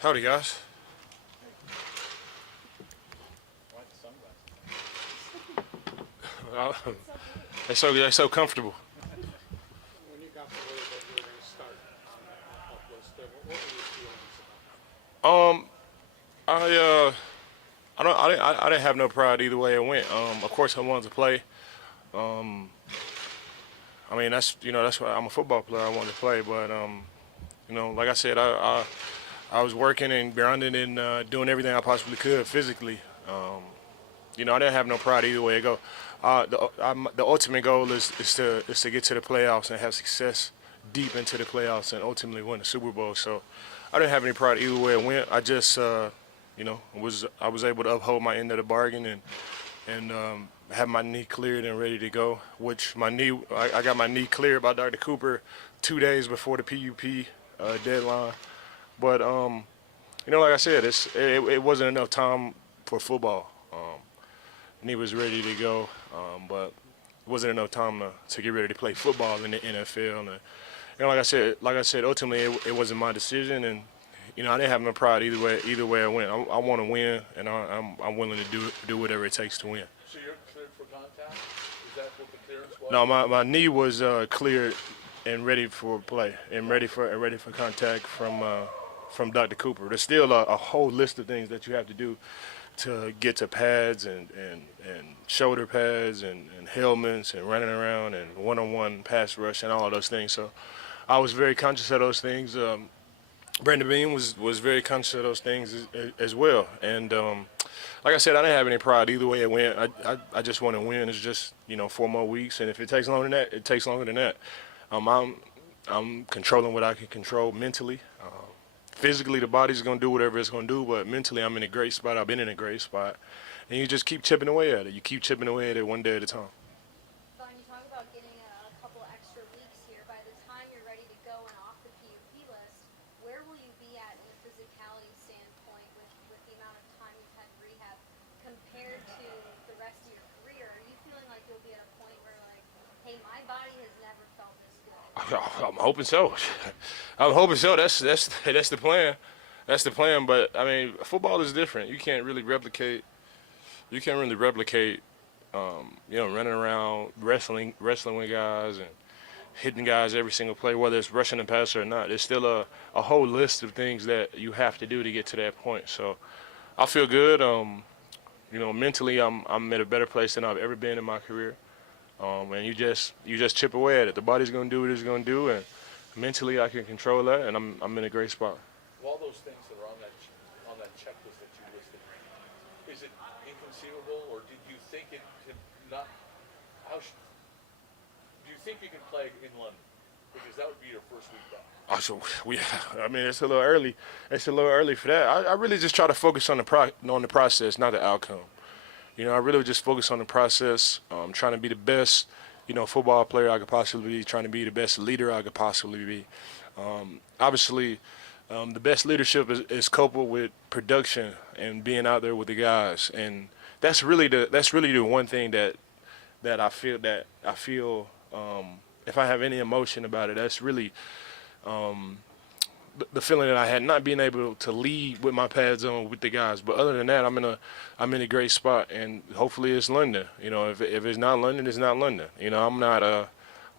Howdy, guys. Uh, they're so comfortable. When you got the word that you were going to start up Lister, what were your feelings Um, I didn't have no pride either way it went. Of course I wanted to play. Um, I mean that's why I'm a football player. I wanted to play, but like I said, I was working and grinding and doing everything I possibly could physically. I didn't have no pride either way it go. The ultimate goal is to get to the playoffs and have success deep into the playoffs and ultimately win the Super Bowl. So I didn't have any pride either way it went. I just I was able to uphold my end of the bargain and have my knee cleared and ready to go. Which I got my knee cleared by Dr. Cooper 2 days before the PUP deadline. But like I said, it wasn't enough time for football. Knee was ready to go, but it wasn't enough time to get ready to play football in the NFL. And like I said, ultimately it wasn't my decision, and I didn't have no pride either way I went. I want to win, and I'm willing to do whatever it takes to win. So you're cleared for contact? Is that what the clearance was? No, my knee was cleared and ready for play and ready for contact from Dr. Cooper. There's still a whole list of things that you have to do to get to pads and shoulder pads and helmets and running around and one-on-one pass rush and all of those things. So I was very conscious of those things. Brandon Bean was very conscious of those things as well. And like I said, I didn't have any pride either way it went. I just want to win. It's just 4 more weeks, and if it takes longer than that, it takes longer than that. I'm controlling what I can control mentally. Physically, the body's going to do whatever it's going to do, but mentally, I'm in a great spot. I've been in a great spot. And you just keep chipping away at it. You keep chipping away at it one day at a time. Vaughn, you talk about getting a couple extra weeks here. By the time you're ready to go and off the PUP list, where will you be at in a physicality standpoint with the amount of time you've had in rehab compared to the rest of your career? Are you feeling like you'll be at a point where, like, hey, my body has never felt this good? I'm hoping so. I'm hoping so. That's the plan. That's the plan. But I mean, football is different. You can't really replicate. Running around, wrestling with guys and hitting guys every single play, whether it's rushing the passer or not. There's still a whole list of things that you have to do to get to that point. So I feel good. Mentally, I'm at a better place than I've ever been in my career. And you just chip away at it. The body's gonna do what it's gonna do, and mentally I can control that, and I'm in a great spot. Of all those things that are on that checklist that you listed, is it inconceivable, or did you think it could not? Do you think you can play in London? Because that would be your first week back. I mean, it's a little early. It's a little early for that. I really just try to focus on the process, not the outcome. I really just focus on the process, trying to be the best, football player I could possibly be, trying to be the best leader I could possibly be. Obviously, the best leadership is coupled with production and being out there with the guys, and that's really the one thing that I feel if I have any emotion about it, that's really the feeling that I had not being able to lead with my pads on with the guys. But other than that, I'm in a great spot, and hopefully it's London. If it's not London, it's not London. I'm not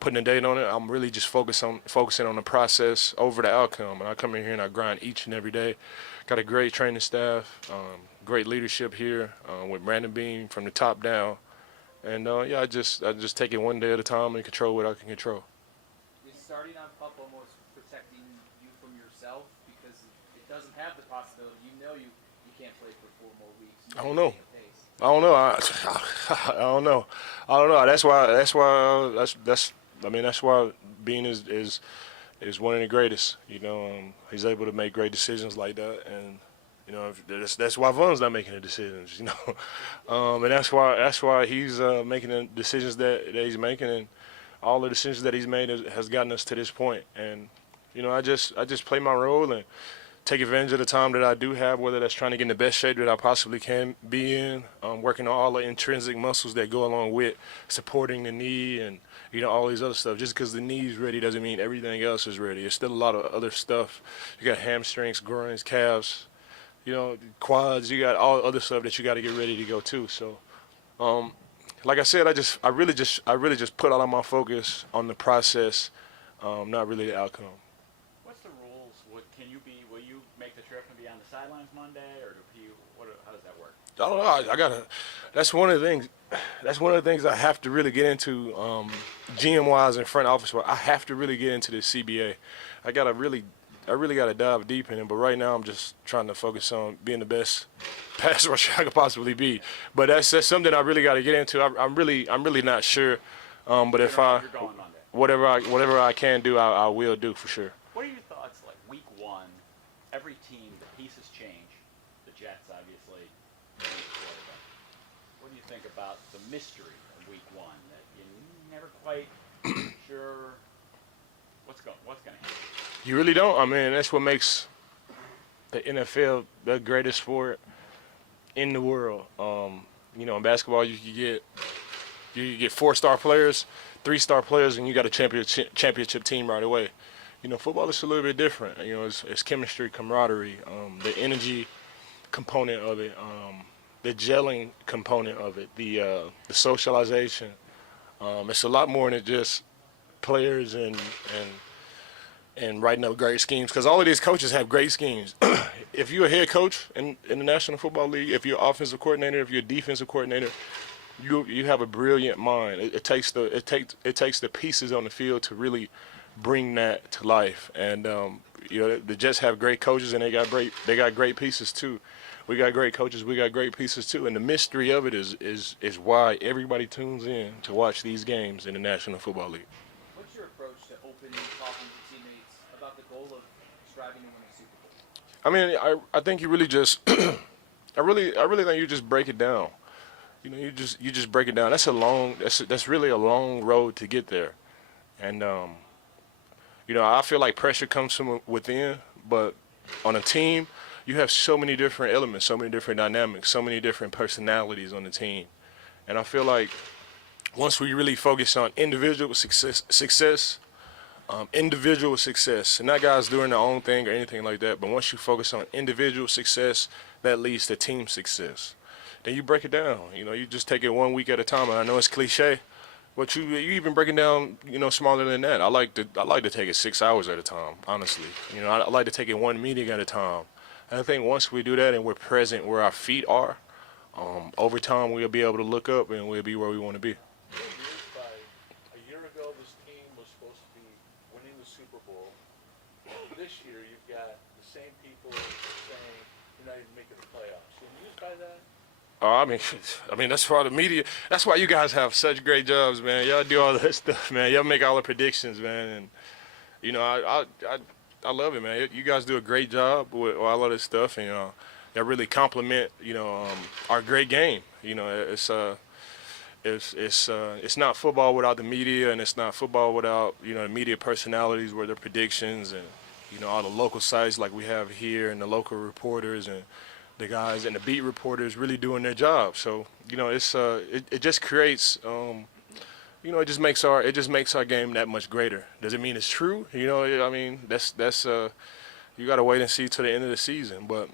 putting a date on it. I'm really just focusing on the process over the outcome. And I come in here and I grind each and every day. Got a great training staff, great leadership here with Brandon Bean from the top down. And I just take it one day at a time and control what I can control. Is starting on PUP almost protecting you from yourself, because it doesn't have the possibility? You can't play for 4 more weeks. I don't know. I don't know. That's why Bean is one of the greatest. He's able to make great decisions like that, and that's why Vaughn's not making the decisions. And that's why he's making the decisions that he's making, and all the decisions that he's made has gotten us to this point. And I just play my role and take advantage of the time that I do have, whether that's trying to get in the best shape that I possibly can be in, working on all the intrinsic muscles that go along with supporting the knee and, all these other stuff. Just because the knee's ready doesn't mean everything else is ready. There's still a lot of other stuff. You got hamstrings, groins, calves, quads. You got all other stuff that you got to get ready to go too. So, like I said, I really just put all of my focus on the process, not really the outcome. What's the rules? Will you make the trip and be on the sidelines Monday, or how does that work? I don't know. That's one of the things. That's one of the things I have to really get into, GM wise and front office wise. I have to really get into the CBA. I really got to dive deep in it. But right now, I'm just trying to focus on being the best pass rusher I could possibly be. But that's something I really got to get into. I'm really not sure. But if You're going Monday. whatever I can do, I will do for sure. What are your thoughts? Like week one, every team, the pieces change. The Jets, obviously. What do you think about the mystery of week one that you're never quite sure what's going to happen? You really don't. I mean, that's what makes the NFL the greatest sport in the world. In basketball, you get 4-star players, 3-star players, and you got a championship team right away. Football is a little bit different. It's chemistry, camaraderie, the energy component of it, the gelling component of it, the socialization. It's a lot more than just players and writing up great schemes, because all of these coaches have great schemes. If you're a head coach in the National Football League, if you're an offensive coordinator, if you're a defensive coordinator, you have a brilliant mind. It takes the pieces on the field to really bring that to life. And the Jets have great coaches, and they got great pieces too. We got great coaches, we got great pieces too. And the mystery of it is why everybody tunes in to watch these games in the National Football League. What's your approach to open talking to teammates about the goal of striving to win a Super Bowl? I mean, I think you really just I really think you just break it down. You just break it down. That's really a long road to get there. And I feel like pressure comes from within, but on a team, you have so many different elements, so many different dynamics, so many different personalities on the team. And I feel like once we really focus on individual success, and not guys doing their own thing or anything like that, but once you focus on individual success, that leads to team success. Then you break it down. You just take it 1 week at a time. And I know it's cliche, but you even break it down, smaller than that. I like to take it 6 hours at a time, honestly. I like to take it one meeting at a time. And I think once we do that and we're present where our feet are, over time we'll be able to look up and we'll be where we want to be. A year ago, this team was supposed to be winning the Super Bowl. This year, you've got the same people saying you're not even making the playoffs. Are you used by that? I mean, that's why the media. That's why you guys have such great jobs, man. Y'all do all that stuff, man. Y'all make all the predictions, man. And I love it, man. You guys do a great job with all of this stuff, and y'all really compliment, our great game. It's not football without the media, and it's not football without the media personalities with their predictions and all the local sites like we have here and the local reporters and the guys and the beat reporters really doing their job. So it just creates it just makes our game that much greater. Does it mean it's true? I mean that's you got to wait and see till the end of the season. But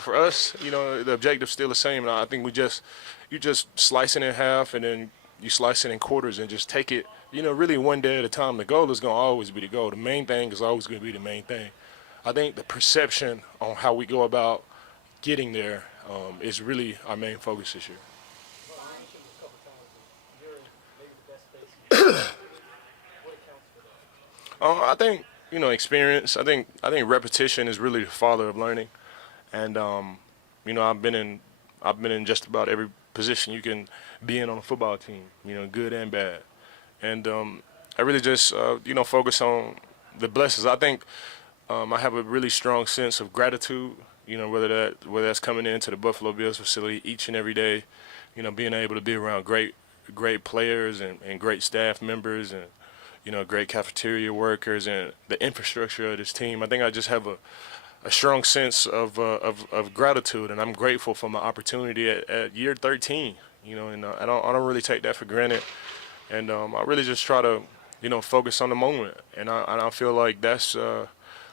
for us, the objective's still the same. And I think you just slice it in half and then you slice it in quarters and just take it, really one day at a time. The goal is going to always be the goal. The main thing is always going to be the main thing. I think the perception on how we go about getting there is really our main focus this year. I think experience. I think repetition is really the father of learning, and I've been in just about every position you can be in on a football team. Good and bad, and I really just focus on the blessings. I think I have a really strong sense of gratitude. Whether that's coming into the Buffalo Bills facility each and every day, being able to be around great players and great staff members and great cafeteria workers and the infrastructure of this team. I think I just have a strong sense of gratitude, and I'm grateful for my opportunity at year 13. You know, and I don't really take that for granted, and I really just try to, you know, focus on the moment, and I feel like that's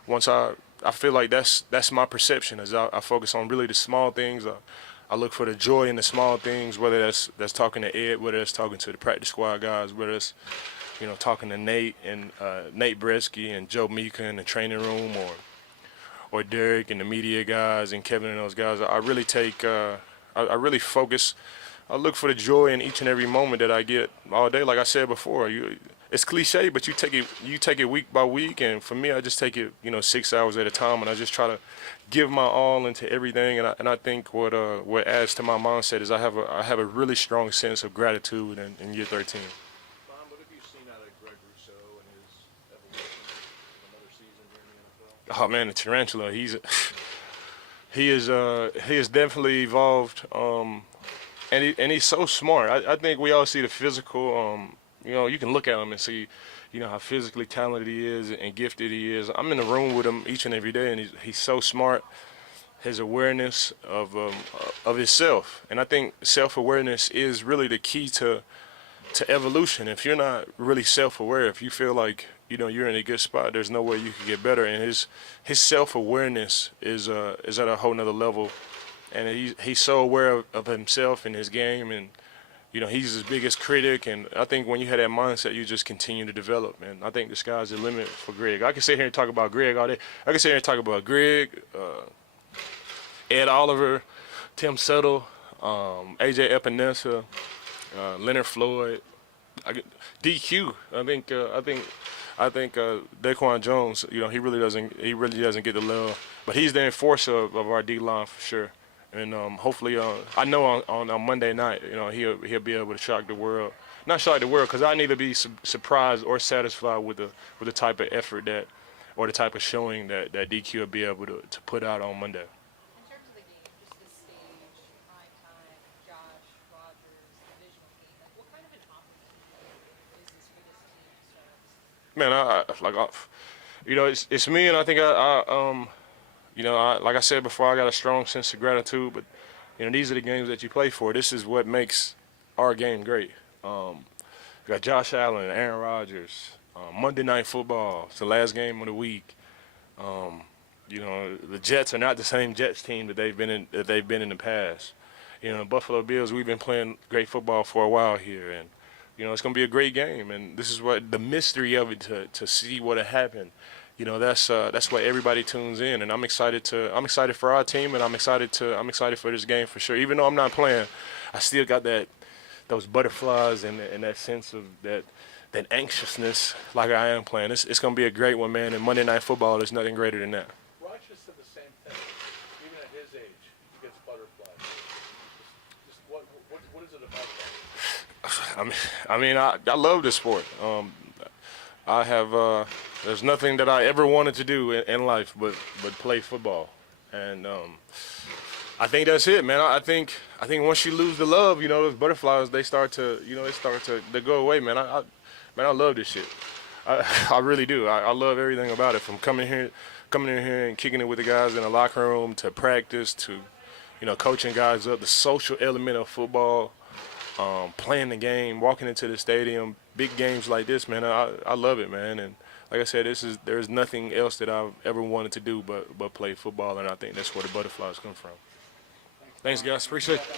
once I feel like that's my perception as I focus on really the small things. I look for the joy in the small things, whether that's talking to Ed, whether that's talking to the practice squad guys, whether it's, you know, talking to Nate and Nate Bresky and Joe Mika in the training room, or Derek and the media guys and Kevin and those guys. I really take I really focus. I look for the joy in each and every moment that I get all day. Like I said before, it's cliche, but you take it week by week, and for me, I just take it, you know, 6 hours at a time, and I just try to give my all into everything. And I think what adds to my mindset is I have a really strong sense of gratitude in year 13. Tom, what have you seen out of Greg Rousseau and his evolution in another season here in the NFL? Oh man, the tarantula. He has definitely evolved. And he's so smart. I think we all see the physical. You know, you can look at him and see, you know, how physically talented he is and gifted he is. I'm in the room with him each and every day, and he's so smart. His awareness of himself, and I think self-awareness is really the key to evolution. If you're not really self-aware, if you feel like, you know, you're in a good spot, there's no way you can get better. And his self-awareness is at a whole nother level. And he's so aware of himself and his game, and, you know, he's his biggest critic. And I think when you have that mindset, you just continue to develop. And I think the sky's the limit for Greg. I can sit here and talk about Greg all day. I can sit here and talk about Greg, Ed Oliver, Tim Settle, AJ Epinesa, Leonard Floyd, DQ. I think Daquan Jones. You know, he really doesn't get the love, but he's the enforcer of our D line for sure. And hopefully, I know on Monday night, you know, he'll be able to shock the world. Not shock the world, because I need to be surprised or satisfied with the type of effort or the type of showing that DQ will be able to put out on Monday. In terms of the game, just this stage, prime time, Josh, Rogers, divisional game, like what kind of an opportunity is this for this team to start? Man, you know, it's me, and I think you know, like I said before, I got a strong sense of gratitude. But, you know, these are the games that you play for. This is what makes our game great. We got Josh Allen, Aaron Rodgers, Monday Night Football. It's the last game of the week. You know, the Jets are not the same Jets team that they've been in the past. You know, Buffalo Bills, we've been playing great football for a while here, and, you know, it's going to be a great game. And this is what the mystery of it, to see what happened. You know, that's why everybody tunes in, and I'm excited for our team, and I'm excited for this game for sure. Even though I'm not playing, I still got those butterflies and that sense of that anxiousness like I am playing. It's going to be a great one, man. And Monday Night Football, there's nothing greater than that. Rogers said the same thing. Even at his age, he gets butterflies. Just what is it about that? I love this sport. I have there's nothing that I ever wanted to do in life but play football, and I think that's it, man. I think once you lose the love, you know, those butterflies, they start to go away, man. I love this shit. I really do. I love everything about it, from coming in here and kicking it with the guys in the locker room, to practice, to, you know, coaching guys up, the social element of football. Playing the game, walking into the stadium, big games like this, man. I love it, man. And like I said, there's nothing else that I've ever wanted to do but play football, and I think that's where the butterflies come from. Thanks, guys. Appreciate it.